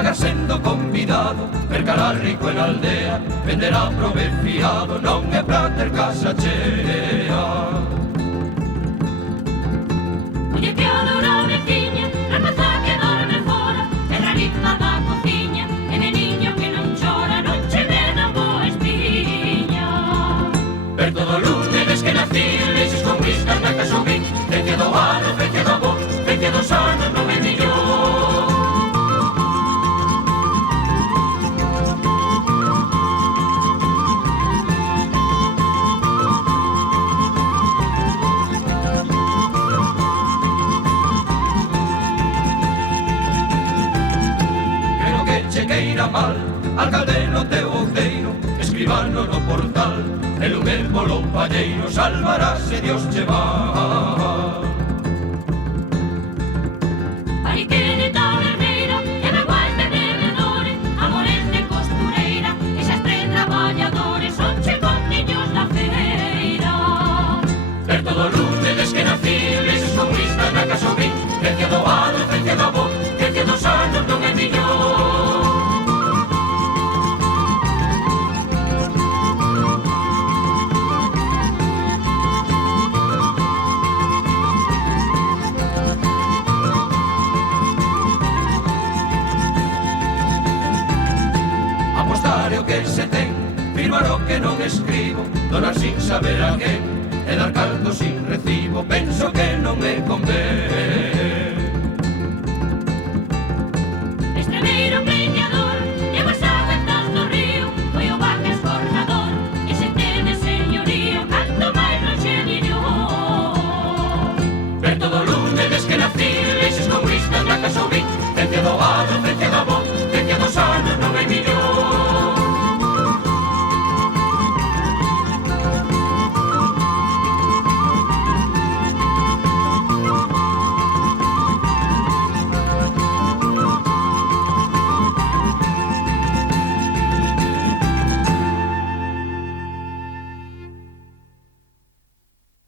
pagar sendo convidado, mercará rico en aldea, venderá prove fiado, non é pra ter casa chea. Muller que adora a veciña, rapaza que dorme fora, é rarita da cociña, e meniño que non chora, non che veda boa espiña. Perto do lume ves que nacín, leixes con whiskas na casa o vin, fecia do ano, fecia do bo, fecia dos anos, non é millón. Mal, alcalde no teu outeiro, escribano no portal, e lume polo palleiro, salvarás se Dios che va. Pariquene taberneira, e baguais de bebedores, amores de costureira, e xas tres traballadores, son che contiños da feira. Perto do lume des que nací, leses con whiskas na casa o vin, fecia do ano, fecia do bo, fecia dos anos, non é millón. O que se ten, firmar o que non escribo, donar sin saber a quen, e dar cartos sin recibo, penso que non me convén.